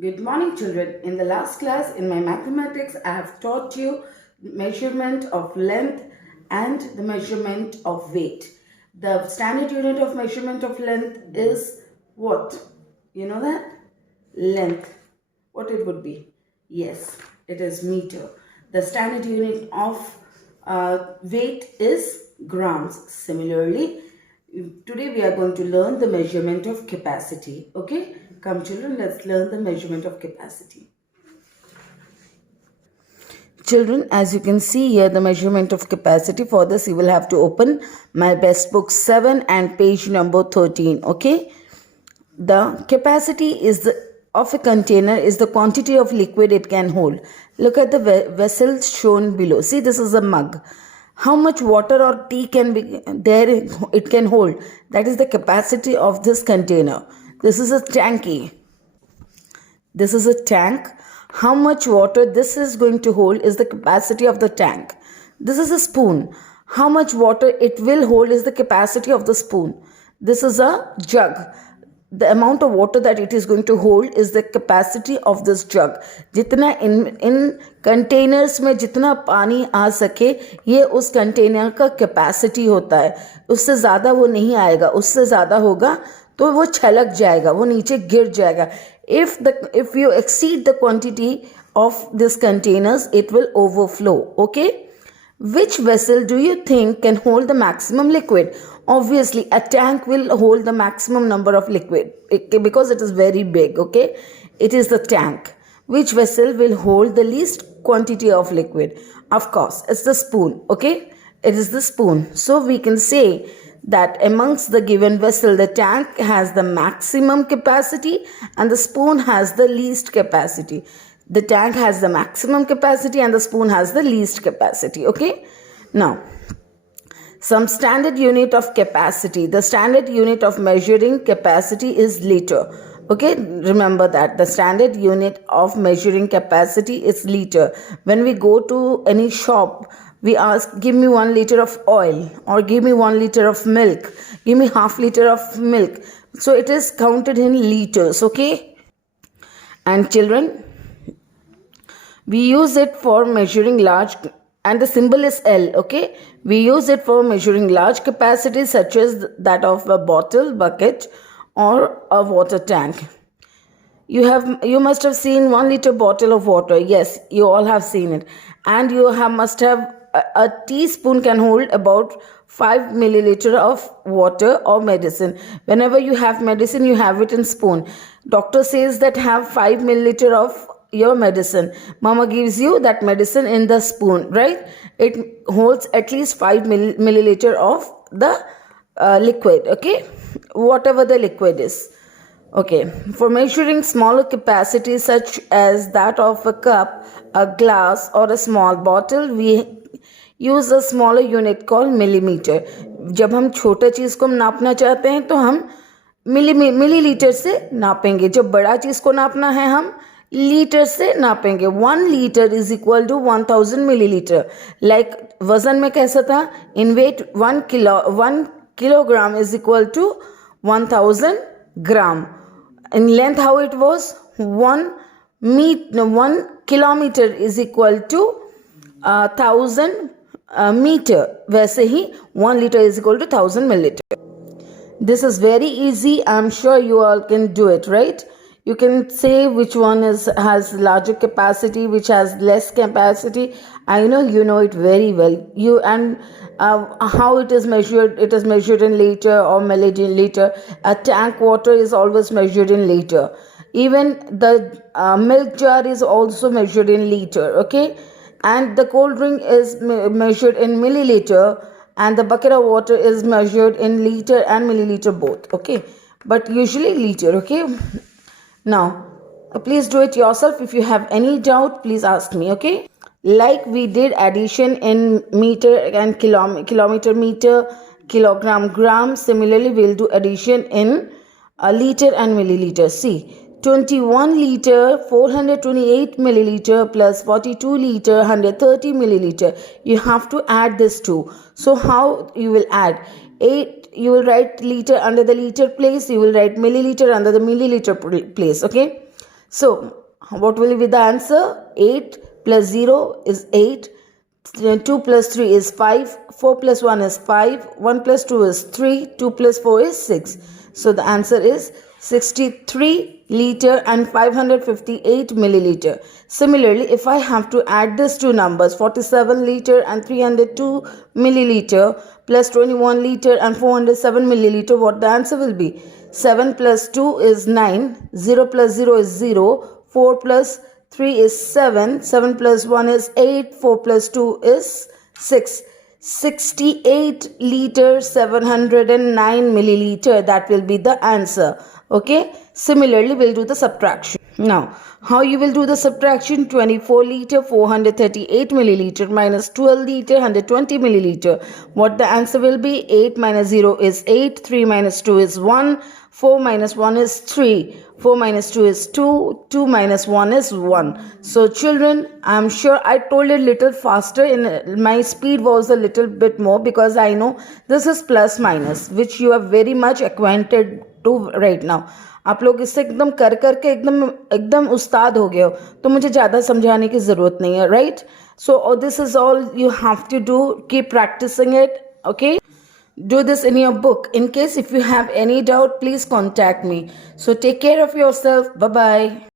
Good morning, children. In the last class in my mathematics, I have taught you measurement of length and the measurement of weight. The standard unit of measurement of length is what? You know that? Length. What it would be? Yes, it is meter. The standard unit of weight is grams. Similarly, today we are going to learn the measurement of capacity. Okay, come children, let's learn the measurement of capacity. Children, as you can see here, the measurement of capacity. For this, you will have to open my best book 7 and page number 13. Okay, the capacity of a container is the quantity of liquid it can hold. Look at the vessel shown below. See, this is a mug. How much water or tea can be there it can hold? That is the capacity of this container. This is a tanky. This is a tank. How much water this is going to hold is the capacity of the tank. This is a spoon. How much water it will hold is the capacity of the spoon. This is a jug. The amount of water that it is going to hold is the capacity of this jug. जितना in containers में जितना पानी आ सके ये उस container का capacity होता है. उससे ज़्यादा वो नहीं आएगा. उससे ज़्यादा होगा तो वो छलक जाएगा, वो नीचे गिर जाएगा. If you exceed the quantity of this containers, it will overflow. Okay. Which vessel do you think can hold the maximum liquid? Obviously, a tank will hold the maximum number of liquid because it is very big. Okay, it is the tank. Which vessel will hold the least quantity of liquid? Of course, it's the spoon. Okay, it is the spoon. So we can say that amongst the given vessel, the tank has the maximum capacity and the spoon has the least capacity. The tank has the maximum capacity and the spoon has the least capacity. Okay, now some standard unit of capacity. The standard unit of measuring capacity is liter. Okay, remember that the standard unit of measuring capacity is liter. When we go to any shop, we ask, give me 1 liter of oil or give me 1 liter of milk, give me half liter of milk. So it is counted in liters. Okay, and children, we use it for measuring large, and the symbol is L. Okay, we use it for measuring large capacities such as that of a bottle, bucket or a water tank. You must have seen 1 liter bottle of water. Yes, you all have seen it. And you must have a teaspoon can hold about 5 milliliter of water or medicine. Whenever you have medicine, you have it in spoon. Doctor says that have 5 milliliter of your medicine. Mama gives you that medicine in the spoon, right? It holds at least 5 milliliter of the liquid. Okay, whatever the liquid is. Okay, for measuring smaller capacities such as that of a cup, a glass or a small bottle, we use a smaller unit called millimeter. जब हम छोटा चीज़ को नापना चाहते हैं तो हम millilitre से नापेंगे. जब बड़ा चीज़ को नापना है हम लीटर से नापेंगे. 1 litre is equal to 1000 millilitre. Like वजन में कैसा था? In weight 1 kilogram is equal to 1000 gram. In length, how it was? 1 kilometer is equal to 1000 meter. वैसे ही 1 liter is equal to 1000 milliliter. This is very easy. I'm sure you all can do it, right? You can say which one has larger capacity, which has less capacity. I know you know it very well. How it is measured? It is measured in liter or milliliter. A tank water is always measured in liter. Even the milk jar is also measured in liter. Okay, and the cold drink is measured in milliliter, and the bucket of water is measured in liter and milliliter both. Okay, but usually liter. Okay. Now, please do it yourself. If you have any doubt, please ask me, okay? Like we did addition in meter and kilometer, meter, kilogram, gram. Similarly, we'll do addition in a liter and milliliter. See, 21 liter, 428 milliliter plus 42 liter, 130 milliliter. You have to add this too. So how you will add? 8. You will write liter under the liter place. You will write milliliter under the milliliter place. Okay. So what will be the answer? 8 plus 0 is 8, 2 plus 3 is 5, 4 plus 1 is 5, 1 plus 2 is 3, 2 plus 4 is 6. So the answer is 63 liter and 558 milliliter. Similarly, if I have to add these two numbers, 47 liter and 302 milliliter plus 21 liter and 407 milliliter, what the answer will be? 7 plus 2 is 9, 0 plus 0 is 0, 4 plus 3 is 7, 7 plus 1 is 8, 4 plus 2 is 6. 68 liter 709 milliliter, that will be the answer. Okay, similarly we'll do the subtraction. Now how you will do the subtraction? 24 liter 438 milliliter minus 12 liter 120 milliliter, what the answer will be? 8 minus 0 is 8, 3 minus 2 is 1, 4 minus 1 is 3, 4 minus 2 is 2, 2 minus 1 is 1. So children, I'm sure I told it little faster, in my speed was a little bit more because I know this is plus minus which you are very much acquainted to right now. आप लोग इससे एकदम कर करके एकदम उस्ताद हो गए हो, तो मुझे ज़्यादा समझाने की ज़रूरत नहीं है, right? So this is all you have to do, keep practising it, okay? Do this in your book. In case if you have any doubt, please contact me. So take care of yourself. Bye bye.